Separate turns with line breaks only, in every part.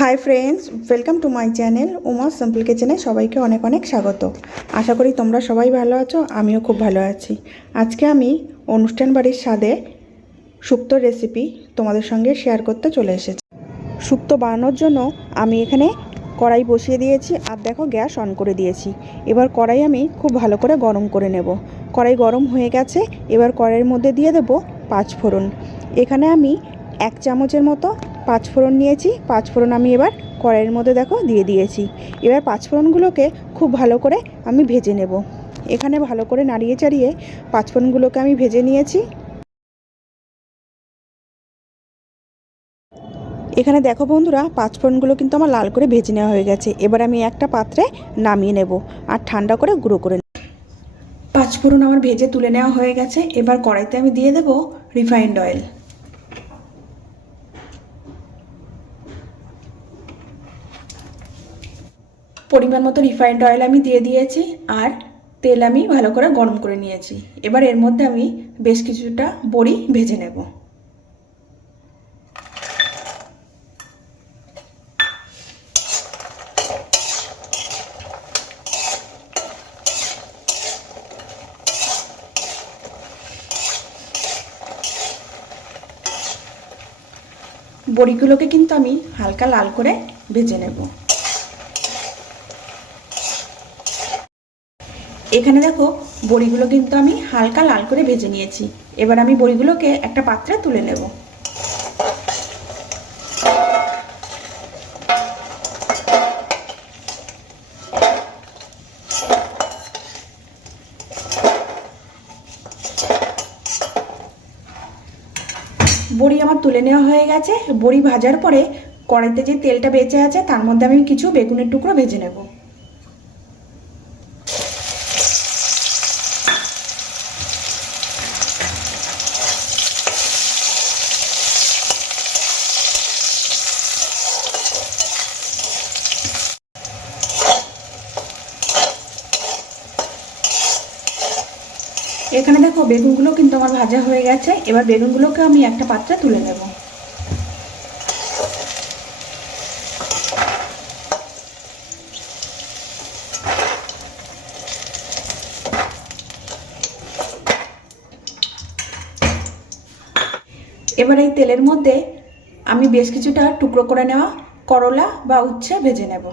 Hi friends welcome to my channel Uma simple কিচেনে সবাইকে অনেক অনেক স্বাগত। আশা করি তোমরা সবাই ভালো আছো, আমিও খুব ভালো আছি। আজকে আমি অনুষ্ঠান বাড়ির স্বাদে শুক্তো রেসিপি তোমাদের সঙ্গে শেয়ার করতে চলে এসেছি। শুক্তো বানানোর জন্য আমি এখানে কড়াই বসিয়ে দিয়েছি আর দেখো গ্যাস অন করে দিয়েছি। এবার কড়াই আমি খুব ভালো করে গরম করে নেব। কড়াই গরম হয়ে গেছে, এবার কড়াইয়ের মধ্যে দিয়ে দেব পাঁচ ফোড়ন। এখানে আমি এক চামচের মতো পাঁচ ফোড়ন নিয়েছি, পাঁচ ফোড়ন আমি এবার কড়াইয়ের মধ্যে দেখো দিয়ে দিয়েছি। এবার পাঁচ ফোড়নগুলোকে খুব ভালো করে আমি ভেজে নেব। এখানে ভালো করে নাড়িয়ে চাড়িয়ে পাঁচ ফোড়নগুলোকে আমি ভেজে নিয়েছি। এখানে দেখো বন্ধুরা পাঁচফোড়নগুলো কিন্তু আমার লাল করে ভেজে নেওয়া হয়ে গেছে। এবার আমি একটা পাত্রে নামিয়ে নেব আর ঠান্ডা করে গুঁড়ো করে নেব। পাঁচফোড়ন আমার ভেজে তুলে নেওয়া হয়ে গেছে। এবার কড়াইতে আমি দিয়ে দেব রিফাইন্ড অয়েল। পরিমাণ মতো রিফাইন্ড অয়েল আমি দিয়ে দিয়েছি আর তেল আমি ভালো করে গরম করে নিয়েছি। এবার এর মধ্যে আমি বেশ কিছুটা বড়ি ভেজে নেব। বড়িগুলোকে কিন্তু আমি হালকা লাল করে ভেজে নেব। এখানে দেখো, বড়িগুলো কিন্তু আমি হালকা লাল করে ভেজে নিয়েছি। এবার আমি বড়িগুলোকে একটা পাত্রে তুলে নেব। বড়ি আমার তুলে নেওয়া হয়ে গেছে। বড়ি ভাজার পরে কড়াইতে যে তেলটা বেঁচে আছে, তার মধ্যে আমি কিছু বেগুনের টুকরো ভেজে নেব এখানে দেখো বেগুনগুলো কিন্তু আমার ভাজা হয়ে গেছে। এবার বেগুনগুলোকে আমি একটা পাত্রে তুলে নেব। এবার এই তেলের মধ্যে আমি বেশ কিছুটা টুকরো করে নেওয়া করলা বা উচ্ছে ভেজে নেব।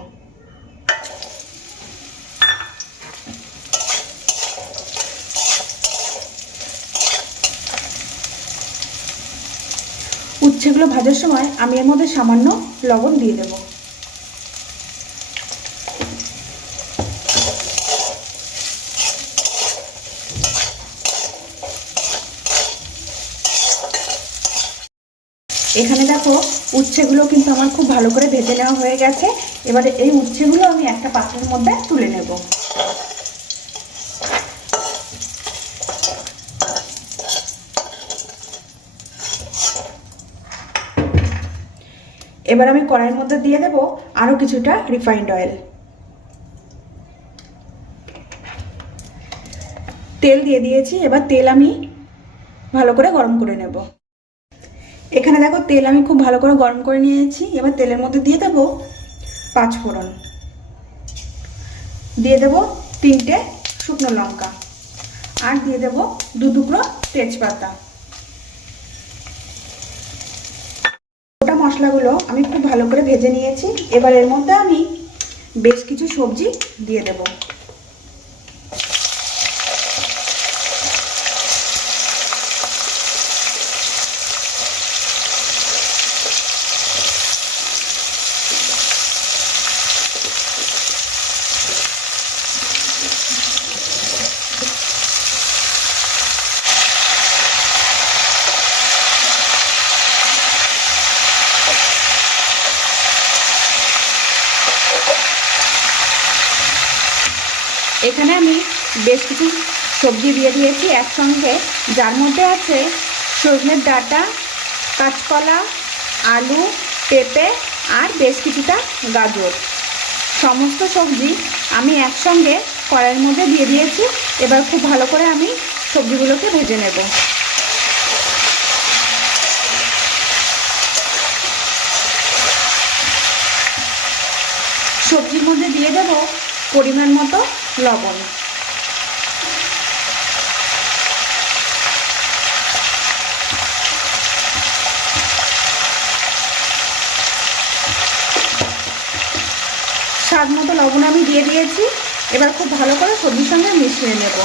উচ্ছেগুলো ভাজার সময় আমি এর মধ্যে সামান্য লবণ দিয়ে দেব। এখানে দেখো উচ্ছেগুলো কিন্তু আমার খুব ভালো করে ভেজে নেওয়া হয়ে গেছে। এবারে এই উচ্ছেগুলো আমি একটা পাত্রের মধ্যে তুলে নেব। এবার আমি কড়াইয়ের মধ্যে দিয়ে দেব আরও কিছুটা রিফাইন্ড অয়েল তেল দিয়ে দিয়েছি, এবার তেল আমি ভালো করে গরম করে নেব। এখানে দেখো তেল আমি খুব ভালো করে গরম করে নিয়েছি, এবার তেলের মধ্যে দিয়ে দেব পাঁচ ফোড়ন। দিয়ে দেব তিনটে শুকনো লঙ্কা। আর দিয়ে দেব দু টুকরো তেজপাতা। গোটা মশলাগুলো ভালো করে ভেজে নিয়েছি। এবার এর মধ্যে আমি বেশ কিছু সবজি দিয়ে দেব। এখানে আমি বেশ কিছু সবজি দিয়ে দিয়েছি একসঙ্গে। যার মধ্যে আছে সজনের ডাঁটা, কাঁচকলা, আলু, পেঁপে আর বেশ কিছুটা গাজর। সমস্ত সবজি আমি একসঙ্গে কড়াইয়ের মধ্যে দিয়ে দিয়েছি। এবার খুব ভালো করে আমি সবজিগুলোকে ভেজে নেব। সবজির মধ্যে দিয়ে দেব পরিমাণ মতো লবণ। স্বাদ মতো লবণ আমি দিয়ে দিয়েছি। এবার খুব ভালো করে সবজির সঙ্গে মিশিয়ে নেব।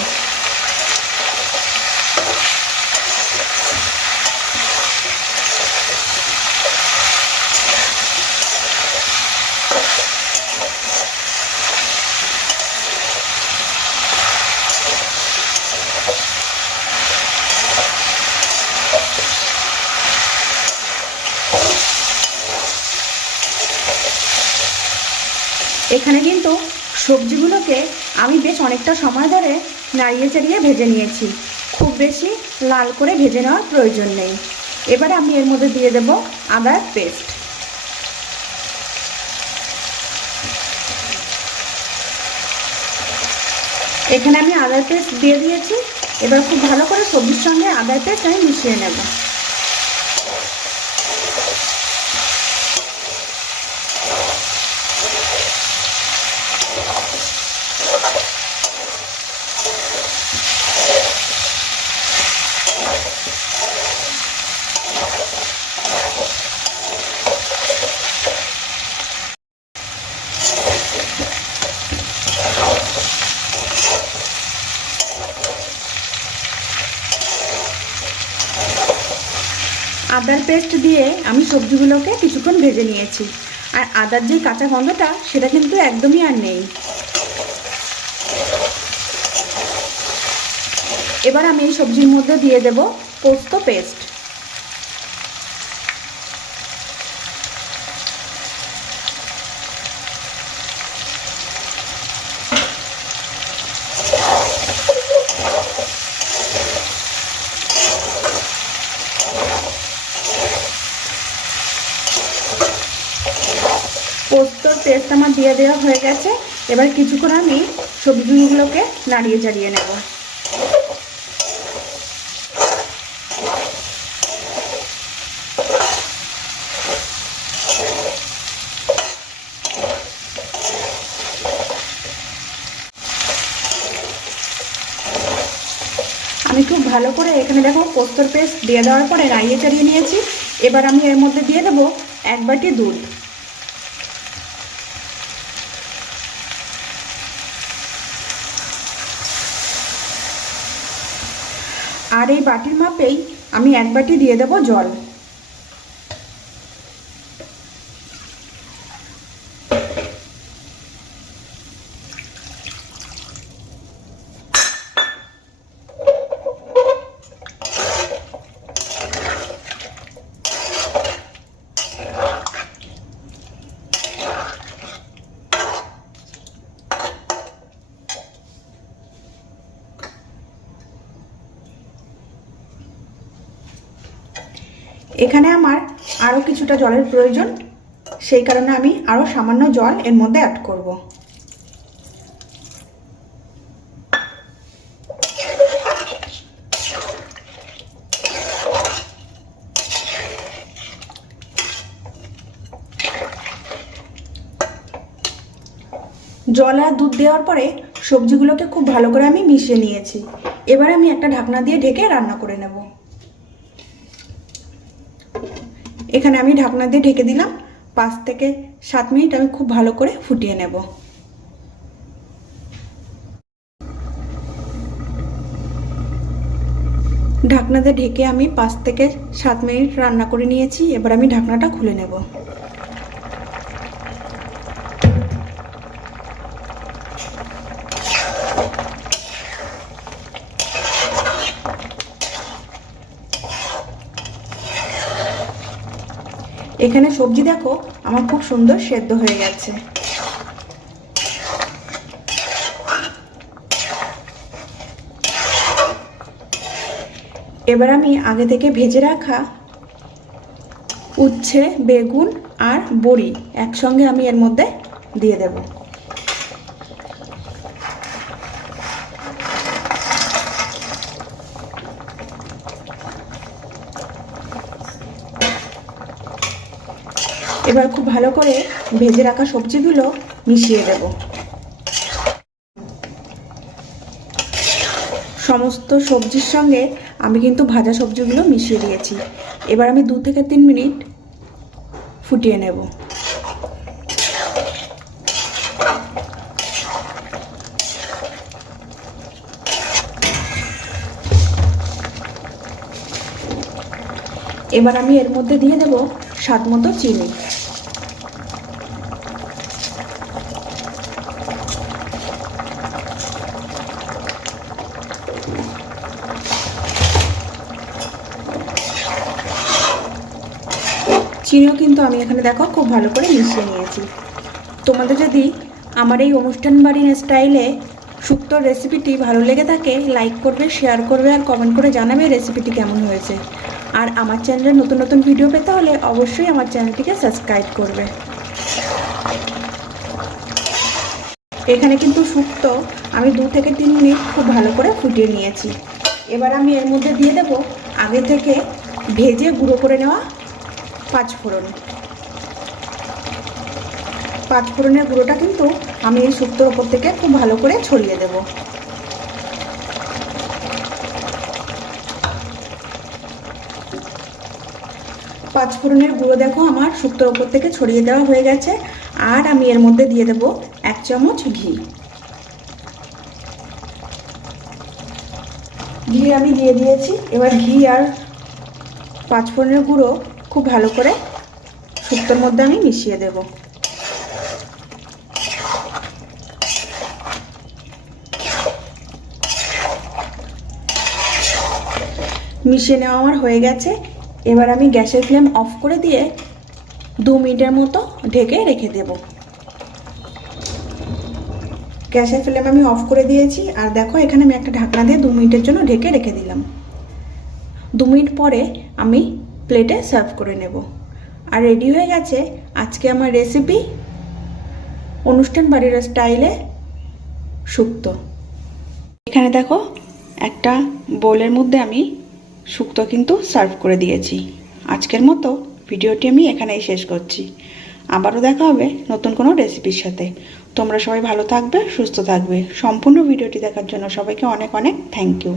এখানে কিন্তু সবজিগুলোকে আমি বেশ অনেকটা সময় ধরে নাড়িয়ে চাড়িয়ে ভেজে নিয়েছি। খুব বেশি লাল করে ভেজে নেওয়ার প্রয়োজন নেই। এবার আমি এর মধ্যে দিয়ে দেব আদার পেস্ট। এখানে আমি আদার পেস্ট দিয়ে দিয়েছি। এবার খুব ভালো করে সবজির সঙ্গে আদার পেস্ট আমি মিশিয়ে নেব। আদার পেস্ট দিয়ে আমি সবজিগুলোকে কিছুক্ষণ ভেজে নিয়েছি। আর আদার যে কাঁচা গন্ধটা, সেটা কিন্তু একদমই আর নেই। এবার আমি এই সবজির মধ্যে দিয়ে দেব পোস্ত পেস্ট। পোস্তর পেস্ট আমার দিয়ে দেওয়া হয়ে গেছে। এবার কিছুক্ষণ আমি সবজিগুলোকে নাড়িয়ে চাড়িয়ে নেব। আমি খুব ভালো করে এখানে দেখো পোস্তর পেস্ট দিয়ে দেওয়ার পরে রাইয়ে চাড়িয়ে নিয়েছি। এবার আমি এর মধ্যে দিয়ে দেবো এক বাটি দুধ। আর এই বাটির মাপেই আমি এক বাটি দিয়ে দেবো জল। এখানে আমার আরও কিছুটা জলের প্রয়োজন। সেই কারণে আমি আরও সামান্য জল এর মধ্যে অ্যাড করব। জল আর দুধ দেওয়ার পরে সবজিগুলোকে খুব ভালো করে আমি মিশিয়ে নিয়েছি। এবার আমি একটা ঢাকনা দিয়ে ঢেকে রান্না করে নেব। এখানে আমি ঢাকনা দিয়ে ঢেকে দিলাম। পাঁচ থেকে সাত মিনিট আমি খুব ভালো করে ফুটিয়ে নেব। ঢাকনাতে ঢেকে আমি পাঁচ থেকে সাত মিনিট রান্না করে নিয়েছি। এবার আমি ঢাকনাটা খুলে নেব। এখানে সবজি দেখো, আমার খুব সুন্দর সেদ্ধ হয়ে গেছে। এবার আমি আগে থেকে ভেজে রাখা উচ্ছে, বেগুন আর বড়ি একসঙ্গে আমি এর মধ্যে দিয়ে দেব। এবার খুব ভালো করে ভেজে রাখা সবজিগুলো মিশিয়ে দেব। সমস্ত সবজির সঙ্গে আমি কিন্তু ভাজা সবজিগুলো মিশিয়ে দিয়েছি। এবার আমি দু থেকে তিন মিনিট ফুটিয়ে নেব। এবার আমি এর মধ্যে দিয়ে দেব স্বাদ মতো চিনি। চিনিও কিন্তু আমি এখানে দেখো খুব ভালো করে মিশিয়ে নিয়েছি। তোমাদের যদি আমার এই অনুষ্ঠান বাড়ির স্টাইলে শুক্তোর রেসিপিটি ভালো লেগে থাকে লাইক করবে শেয়ার করবে আর কমেন্ট করে জানাবে রেসিপিটি কেমন হয়েছে। আর আমার চ্যানেলে নতুন নতুন ভিডিও পেতে হলে অবশ্যই আমার চ্যানেলটিকে সাবস্ক্রাইব করবে। এখানে কিন্তু শুক্তো আমি দু থেকে তিন মিনিট খুব ভালো করে ফুটিয়ে নিয়েছি। এবার আমি এর মধ্যে দিয়ে দেব আগে থেকে ভেজে গুঁড়ো করে নেওয়া পাঁচ ফোড়ন। পাঁচ ফোড়নের গুঁড়োটা কিন্তু আমি এই শুক্তোর ওপর থেকে খুব ভালো করে ছড়িয়ে দেব। পাঁচ ফোড়নের গুঁড়ো দেখো আমার শুক্তোর ওপর থেকে ছড়িয়ে দেওয়া হয়ে গেছে। আর আমি এর মধ্যে দিয়ে দেব এক চামচ ঘি। ঘি আমি দিয়ে দিয়েছি। এবার ঘি আর পাঁচ ফোড়নের গুঁড়ো খুব ভালো করে শুক্তোর মধ্যে আমি মিশিয়ে দেব। মিশিয়ে নেওয়া আমার হয়ে গেছে। এবার আমি গ্যাসের ফ্লেম অফ করে দিয়ে দু মিনিটের মতো ঢেকে রেখে দেব। গ্যাসের ফ্লেম আমি অফ করে দিয়েছি। আর দেখো, এখানে আমি একটা ঢাকনা দিয়ে দু মিনিটের জন্য ঢেকে রেখে দিলাম। দু মিনিট পরে আমি প্লেটে সার্ভ করে নেব। আর রেডি হয়ে গেছে আজকে আমার রেসিপি অনুষ্ঠান বাড়ির স্টাইলে শুক্তো। এখানে দেখো, একটা বোলের মধ্যে আমি শুক্তো কিন্তু সার্ভ করে দিয়েছি। আজকের মতো ভিডিওটি আমি এখানেই শেষ করছি। আবারও দেখা হবে নতুন কোনো রেসিপির সাথে। তোমরা সবাই ভালো থাকবে, সুস্থ থাকবে। সম্পূর্ণ ভিডিওটি দেখার জন্য সবাইকে অনেক অনেক থ্যাংক ইউ